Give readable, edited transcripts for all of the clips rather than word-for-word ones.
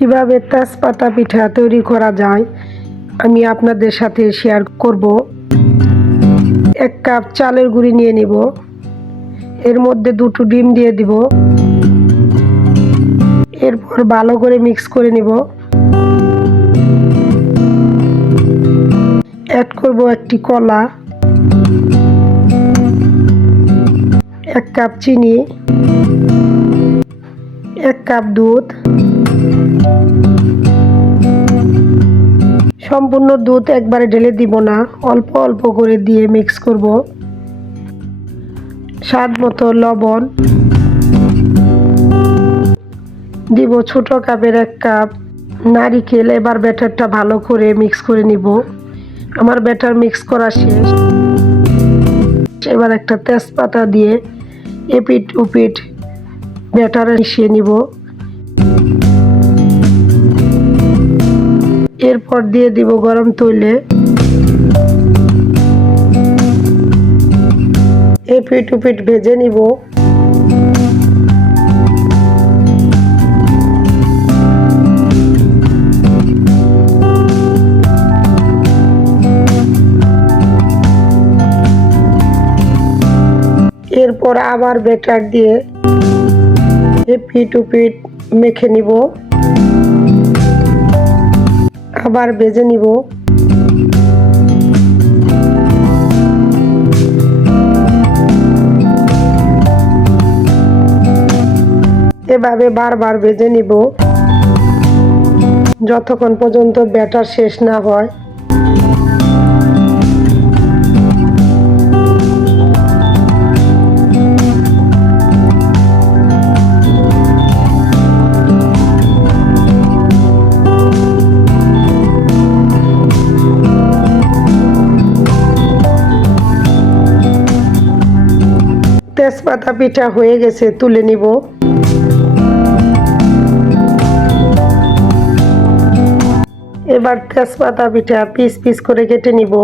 কিভাবে তেজপাতা পিঠা তৈরি করা যায় আমি আপনাদের সাথে শেয়ার করব। 1 কাপ চালের গুঁড়ি নিয়ে নিব, এর মধ্যে 2টো ডিম দিয়ে দিব, এরপর ভালো করে মিক্স করে নিব। অ্যাড করব একটি কলা, 1 কাপ চিনি, 1 কাপ দুধ। সম্পূর্ণ দুধ একবারে ঢেলে দিব না, অল্প অল্প করে দিয়ে মিক্স করব। স্বাদ মতো লবণ দিব, ছোট কাপের 1 কাপ নারিকেল। এবার ব্যাটারটা ভালো করে মিক্স করে নিব। আমার ব্যাটার মিক্স করা শেষ। এবার একটা তেজপাতা দিয়ে এপিট ওপিট ব্যাটারে মিশিয়ে নিব। এরপর দিয়ে দিব গরম তেলে। এপিট ওপিট ভেজে নিব। এরপর আবার ব্যাটার দিয়ে এপিট ওপিট মেখে নিব, আবার ভেজে নিব। এভাবে বারবার ভেজে নিব যতক্ষণ পর্যন্ত ব্যাটার শেষ না হয়। তেজপাতা পিঠা হয়ে গেছে, তুলে নিব। এবার তেজপাতা পিঠা পিস পিস করে কেটে নিব।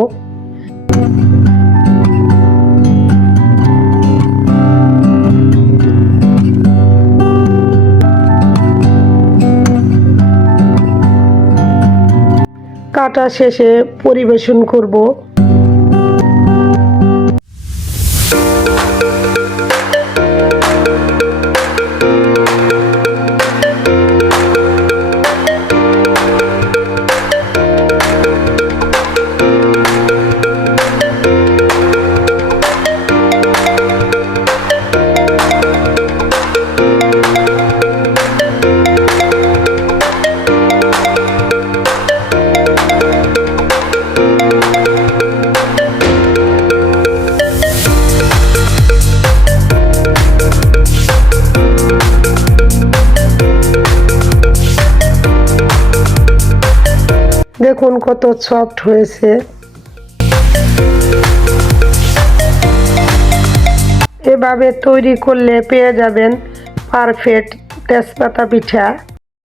কাটা শেষে পরিবেশন করব। দেখুন কত সফট হয়েছে। এভাবে তৈরি করলে পেয়ে যাবেন পারফেক্ট তেজপাতা পিঠা।